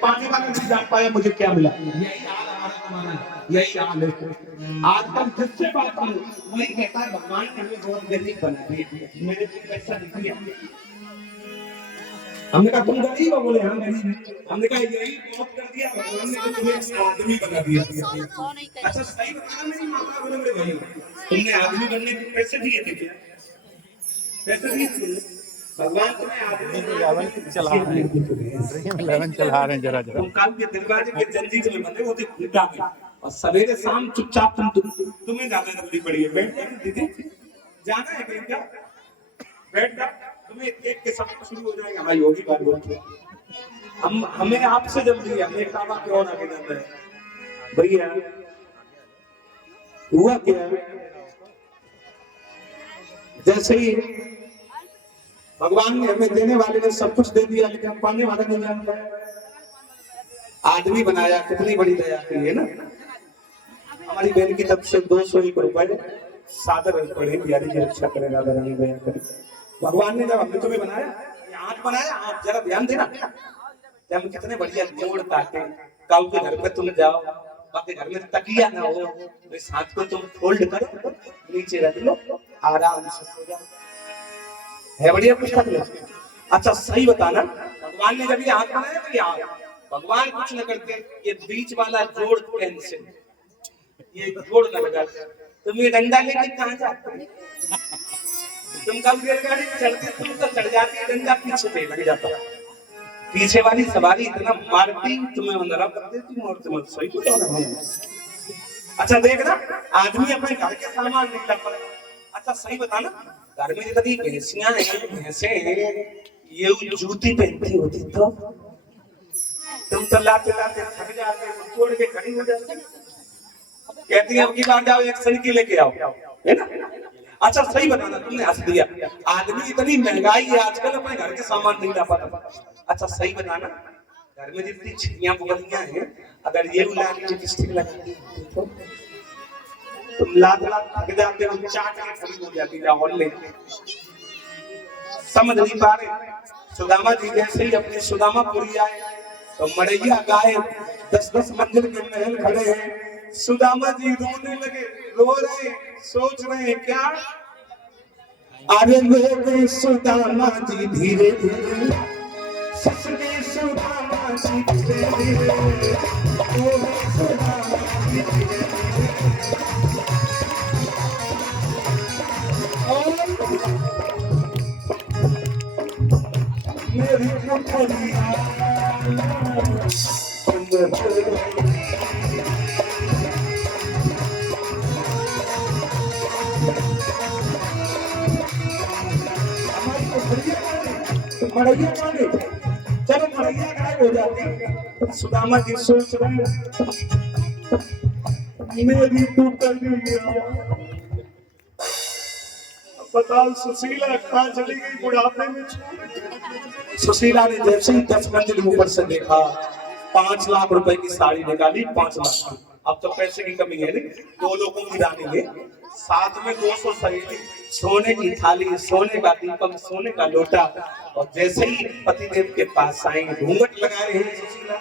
पाने वाला नहीं जान पाया मुझे क्या मिला। यही हाल हमारा तुम्हारा, यही हाल है। आजकल जिससे बात करूं वही कहता है भगवान ने हमें बहुत गरीब बना दिया, मैंने तो पैसा नहीं दिया। हमने कहा तुम गरीब हो, बोले हाँ गरीब। हमने कहा यही बहुत कर दिया भगवान ने, तुम्हें आदमी बना दिया। अच्छा सही बताना मेरी माता, बोले मेरे भाई तुमने आदमी बनने के पैसे दिए थे क्या? पैसे दिए थे भगवान तुम्हें आदमी चला रहे हैं जरा जरा। तुम काल के दरवाजे के जंजीर में बंधे होते खुदा में, और सवेरे शाम चुपचाप तुम्हें ज्यादा जल्दी पड़ी है। बैठ जा दीदी, जाना है कहीं क्या? बैठ जा, तुम्हें एक के सब शुरू हो जाएगा। हमारी होगी बात बोलते हमें आपसे जल्दी है, हमें काबा क्यों आगे जाता है भैया। हुआ क्या, जैसे ही भगवान ने हमें देने वाले ने सब कुछ दे दिया, लेकिन हम पाने वाला नहीं जानता। आदमी बनाया, कितनी बड़ी दया की है ना। हमारी बहन की तरफ से 201 रुपए सादर पड़े, प्यारी की रक्षा करेगा, दया करे। भगवान ने जब हमने तुम्हें बनाया, आज बनाया, आज जरा ध्यान देना, जब हम कितने बढ़िया जोड़ काटे। काऊ के घर पे तुम जाओ, बाकी घर में तकिया ना हो तो इस हाथ को तुम फोल्ड करो, नीचे रख लो, आराम से सो जाओ, है बढ़िया कुछ तक। अच्छा सही बताना, भगवान ने जब ये हाथ बनाया तो ये भगवान कुछ न करते, ये बीच वाला जोड़ कैंसिल, ये जोड़ न लगा। तुम ये डंडा लेके कहां जाते? तुम कब रेलगाड़ी में चढ़ते, तुम तो चढ़ जाती, डंडा पीछे पे लग जाता। पीछे वाली सवारी इतना मारती, तुम्हें अंदर कर देती और तुम सही तो नहीं। अच्छा देखना, आदमी अपने घर के सामान नहीं ला पाता। अच्छा सही बताना, घर में जितनी भैंसियां हैं, भैंसे ये जूती पहनती होती तो तुम तो लाते लाते थक जाते, तोड़ के खड़ी हो जाती, कहती है अब की बार जाओ एक सड़की लेके आओ, है ना। अच्छा सही बताना, तुमने हंस दिया। आदमी इतनी महंगाई है आजकल, अपने घर के सामान नहीं ला पाता। अच्छा सही बताना, घर में जितनी छिड़ियां बुगलियां हैं, अगर ये उलानी लिपस्टिक लगाती तो तुम लात लात थक जाते हो, चाट के खड़ी हो जाती है। और ले समझ नहीं पा रहे। सुदामा जी जैसे ही अपने सुदामापुरी आए तो मड़ैया गाय 10-10 मंजिल के महल खड़े हैं। सुदामा जी रोने लगे, रो रहे, सोच रहे हैं क्या? अरे मेरे सुदामा जी धीरे धीरे, ससुरे सुदामा जी धीरे धीरे, ओ सुदामा जी धीरे धीरे। मेरी पुतलिया मड़ैया माने, चलो मड़ैया गायब हो जाती। सुदामा जी सोच रहे मेरी पुतलिया, अस्पताल सुशीला कहाँ चली गई बुढ़ापे में। सुशीला ने जैसे ही 10 मंजिल ऊपर से देखा, 5 लाख रुपए की साड़ी निकाली, 5 लाख। अब तो पैसे की कमी है नहीं, 2 लोगों की रानी है, साथ में 200 सहेली, सोने की थाली, सोने का दीपक, सोने का लोटा। और जैसे ही पतिदेव के पास आई, घूंघट लगा रहे हैं सुशीला,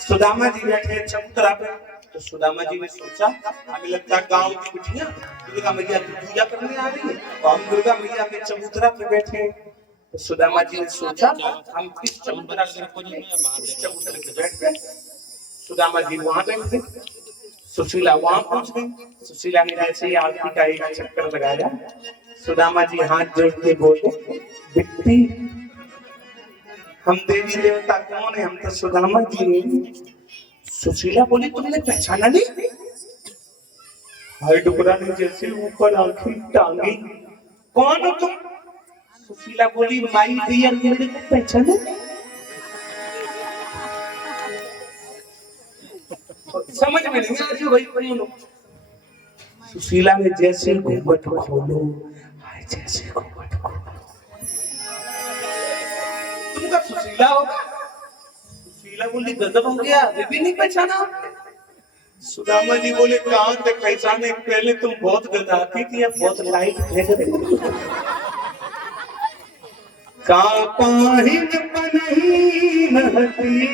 सुदामा जी बैठे चबूतरा पे। तो सुदामा जी ने सोचा, हमें लगता है गांव की बिटियां दुर्गा मैया की पूजा करने आ रही है, और हम दुर्गा मैया के चबूतरा पे बैठे। तो सुदामा जी ने सोचा हम किस चबूतरा पे बैठ गए। सुदामा जी वहां बैठे, सुशीला वहां पहुंच गई। सुशीला ने जैसे ही आरती का एक चक्कर लगाया, सुदामा जी हाथ जोड़ के बोले, बिट्टी हम देवी देवता कौन है? हम तो सुदामा जी हैं। सुशीला बोली तुमने पहचाना नहीं? हर टुकड़ा ने जैसे ऊपर आंखें टांगी, कौन हो तुम? सुशीला बोली माई डियर, मेरे को पहचाना नहीं? समझ में नहीं आ रही भाई कौन हो? सुशीला ने जैसे घूंघट खोलो, जैसे घूंघट खोलो, तुम का सुशीला होगा? सुशीला बोली गजब हो गया, ये भी नहीं पहचाना? सुदामा जी बोले कहां तक पहचाने, पहले तुम बहुत गदाती थी, अब बहुत लाइट भेज रही। का पाहिन पनही नहती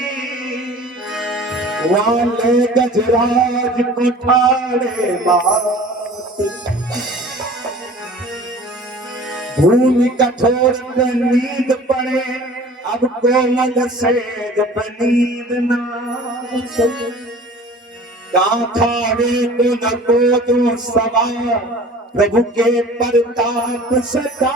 वाले गजराज कुठारे बात भूमि कठोर पे नींद पड़े अब कोमल से जब नींद ना गाथावे को न को दो सवार प्रभु के प्रताप सदा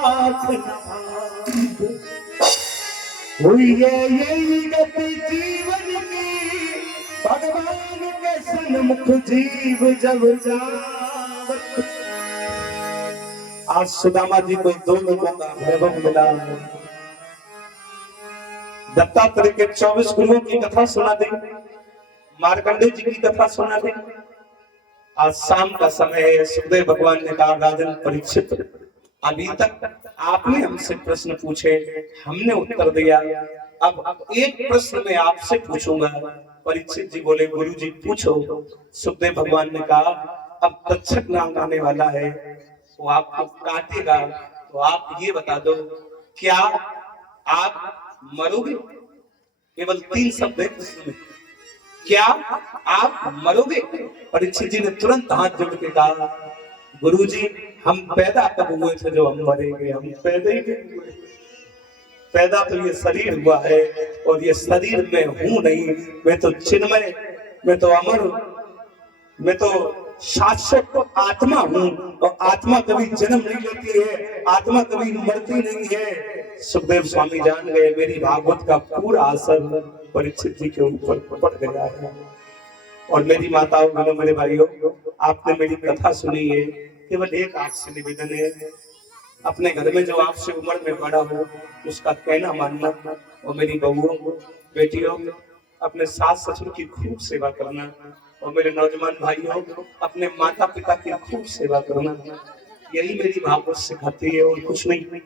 हुई है यही गति जीवन की भगवान के सन्मुख जीव जब जावत। आज सुदामा जी को दो लोगों का वैभव मिला। दत्तात्रेय के 24 गुरुओं की कथा सुना दी, मार्कंडेय जी की कथा सुना दी। आज शाम का समय है, सुखदेव भगवान ने कहा राजन परीक्षित अभी तक आपने हमसे प्रश्न पूछे, हमने उत्तर दिया, अब एक प्रश्न मैं आपसे पूछूंगा। परीक्षित जी बोले गुरु जी पूछो। सुखदेव भगवान ने कहा अब तक्षक नाम आने वाला है, वो आपको काटेगा, तो आप ये बता दो क्या आप मरोगे? केवल 3 शब्द है प्रश्न में, क्या आप मरोगे? परीक्षित जी ने तुरंत हाथ जोड़ के कहा गुरुजी हम पैदा कब हुए थे जो हम मरेंगे? हम पैदा ही नहीं हुए। पैदा तो ये शरीर हुआ है और ये शरीर में हूं नहीं, मैं तो चिन्मय, मैं तो अमर, मैं तो शाश्वत आत्मा हूं और आत्मा कभी जन्म नहीं लेती है, आत्मा कभी मरती नहीं है। सुखदेव स्वामी जान गए मेरी भागवत का पूरा असर परीक्षित जी के ऊपर पड़ गया है। और मेरी माताओं बहनों मेरे भाइयों, आपने मेरी कथा सुनी है, केवल एक आपसे निवेदन है, अपने घर में जो आपसे उम्र में बड़ा हो उसका कहना मानना, और मेरी बहुओं बेटियों अपने सास ससुर की खूब सेवा करना, और मेरे नौजवान भाइयों अपने माता पिता की खूब सेवा करना। यही मेरी भागवत सिखाती है और कुछ नहीं।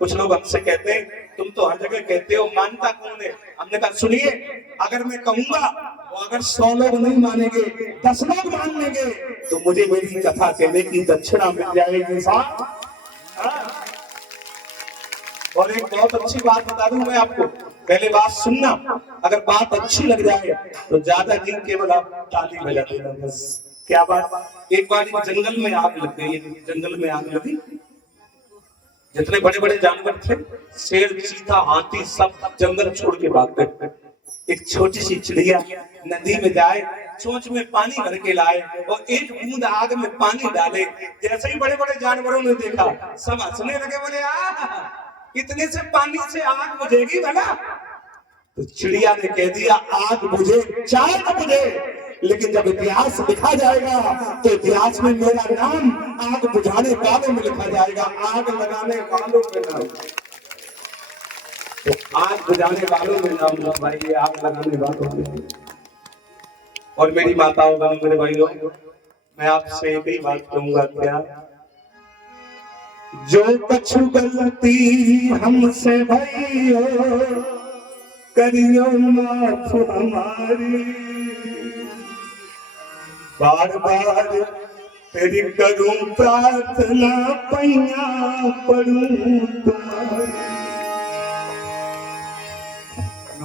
कुछ लोग हमसे कहते हैं तुम तो हर जगह कहते हो, मानता कौन है? हमने कहा सुनिए, अगर मैं कहूंगा और अगर 100 लोग नहीं मानेंगे, 10 लोग मान लेंगे, तो मुझे मेरी कथा कहने की दक्षिणा मिल जाएगी साहब। और एक बहुत अच्छी बात बता दूं मैं आपको, पहले बात सुनना, अगर बात अच्छी लग जाए तो ज्यादा नहीं, केवल आप ताली बजा देना बस। क्या बात? एक बार जंगल में आग लग गई, जंगल में आग लगी, जितने बड़े बड़े जानवर थे, शेर चीता हाथी सब जंगल छोड़ के भाग गए। एक छोटी सी चिड़िया नदी में जाए, चोंच में पानी भर के लाए और एक बूंद आग में पानी डाले। जैसे ही बड़े बड़े जानवरों ने देखा सब हंसने लगे, बोले इतने से पानी से आग बुझेगी भला? तो चिड़िया ने कह दिया आग बुझे चाहे न बुझे, लेकिन जब इतिहास लिखा जाएगा तो इतिहास में मेरा नाम आग बुझाने वालों में लिखा जाएगा, आग लगाने वालों में नाम। तो आग बुझाने वालों में नाम लिखवाइए, आग लगाने वालों में। और मेरी माताओं बहनों मेरे भाइयों, मैं आपसे एक ही बात कहूंगा, क्या जो कछु गलती हमसे भइयो करियो माफ हमारी, बार बार तेरी करूं प्रार्थना पैया पढ़ूं तुम्हारी।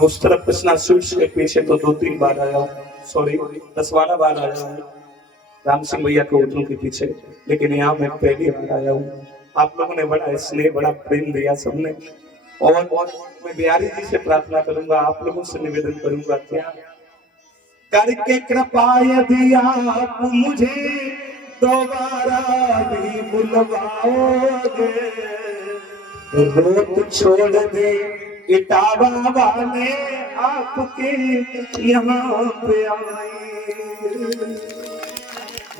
उस तरफ कृष्णा स्वीट्स के पीछे तो 2-3 बार आया, सॉरी 10-12 बार आया हूँ राम सिंह भैया के होटलों के पीछे, लेकिन यहाँ मैं पहली बार आया हूँ। आप लोगों ने बड़ा स्नेह, बड़ा प्रेम दिया सबने, और मैं बिहारी जी से प्रार्थना करूंगा, आप लोगों से निवेदन करूंगा, क्या करके कृपा यदि आप मुझे दोबारा भी बुलवाओगे, रोट छोड़ दे इटावा वाले आपके यहाँ पे आए,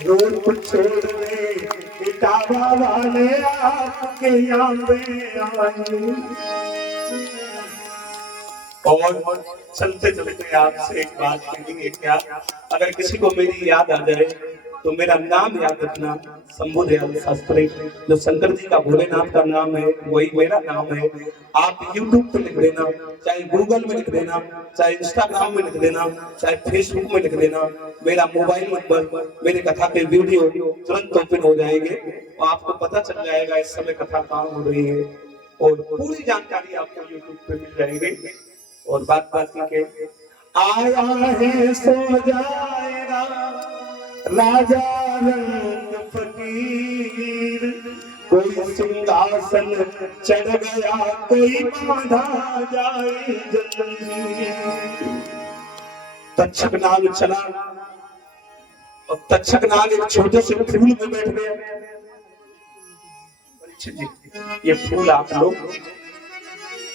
रोट छोड़ दे इटावा वाले आपके यहाँ पे आए। और चलते चलते आपसे एक बात कहनी है, क्या अगर किसी को मेरी याद आ जाए तो मेरा नाम याद रखना, शंभु दयाल शास्त्री, जो शंकर जी का भोलेनाथ का नाम है वही मेरा नाम है। आप YouTube पे लिख देना, चाहे गूगल में लिख देना, चाहे इंस्टाग्राम में लिख देना, चाहे फेसबुक में लिख देना, मेरा मोबाइल नंबर, मेरे कथा के वीडियो तुरंत ओपन हो जाएंगे और आपको पता चल जाएगा इस समय कथा कहाँ हो रही है, और पूरी जानकारी आपको YouTube पे मिल जाएगी। और बात के आया है सो जाएगा राजा रंग फकीर, कोई सिंहासन चढ़ गया कोई बांधा जाए जंजीर। तक्षक नाग चला और तक्षक नाग एक छोटे से फूल में बैठ गया। परीक्षित जी, ये फूल आप लो,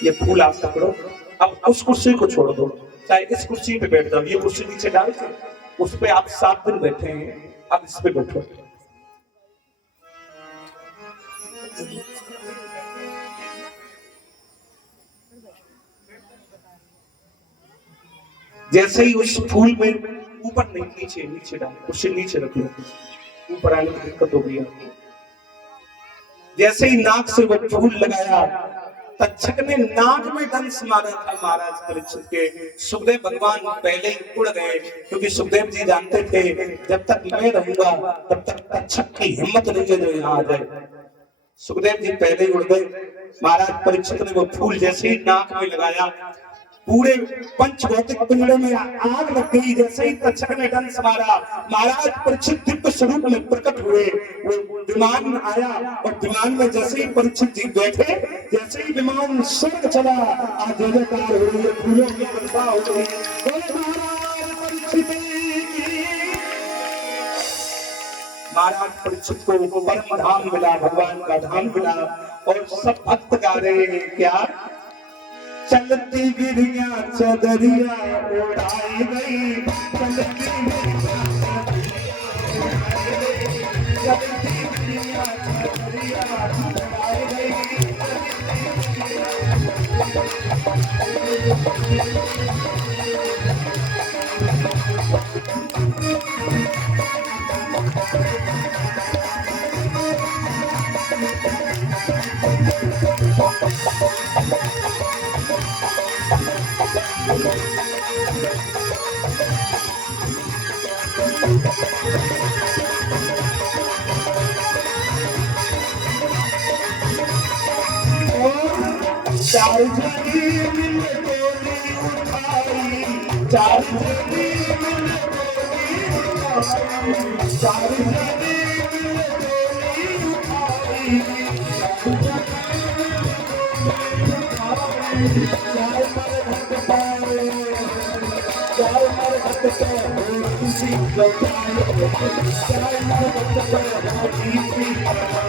ये फूल आप पकड़ो, अब उस कुर्सी को छोड़ दो, चाहे इस कुर्सी पे बैठ जाओ, ये कुर्सी नीचे डाल के उस पे आप 7 दिन बैठे हैं, अब इस पे बैठो। जैसे ही उस फूल में ऊपर नहीं, नीचे नीचे डाल, कुर्सी नीचे रखो, ऊपर आने की दिक्कत हो गई। जैसे ही नाक से वो फूल लगाया, तक्षक ने नाक में डंस मारा था महाराज परीक्षित के। सुखदेव भगवान पहले ही उड़ गए, क्योंकि सुखदेव जी जानते थे जब तक मैं रहूंगा तब तक तक्षक की हिम्मत नहीं है जो यहाँ आ जाए। सुखदेव जी पहले ही उड़ गए। महाराज परीक्षित ने वो फूल जैसे ही नाक में लगाया, पूरे पंच भौतिक पिंडों में आग लग गई। जैसे ही तक्षक ने डंस मारा, महाराज परीक्षित दिव्य स्वरूप में प्रकट हुए। वो विमान आया और विमान में जैसे ही परीक्षित जी बैठे, जैसे ही विमान स्वर्ग चला, आज जय जयकार हो रही है, फूलों की वर्षा हो रही है। महाराज परीक्षित को परम धाम मिला, भगवान का धाम मिला, और सब भक्त गा रहे हैं क्या? चलती गिरिया चदरिया उड़ाई गई, चलती गिरिया चदरिया उड़ाई गई। चार जनी मिल गोली उठाई, चार जनी मिल गोली उठाई, चार जनी मिल गोली उठाई, चार मर भक्त पाए, चार मर भक्त पे हो खुशी गवाए, चार मर भक्त पे हो खुशी गवाए।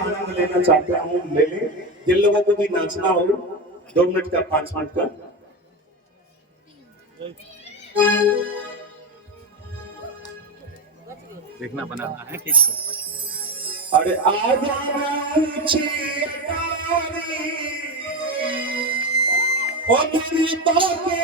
आनंद लेना चाहते हूँ ले लें। जिन लोगों को भी नाचना हो 2 मिनट का 5 मिनट का देखना बनाना है किसको। अरे ऊंची अटारी ओ मेरी तो के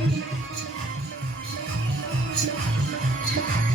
है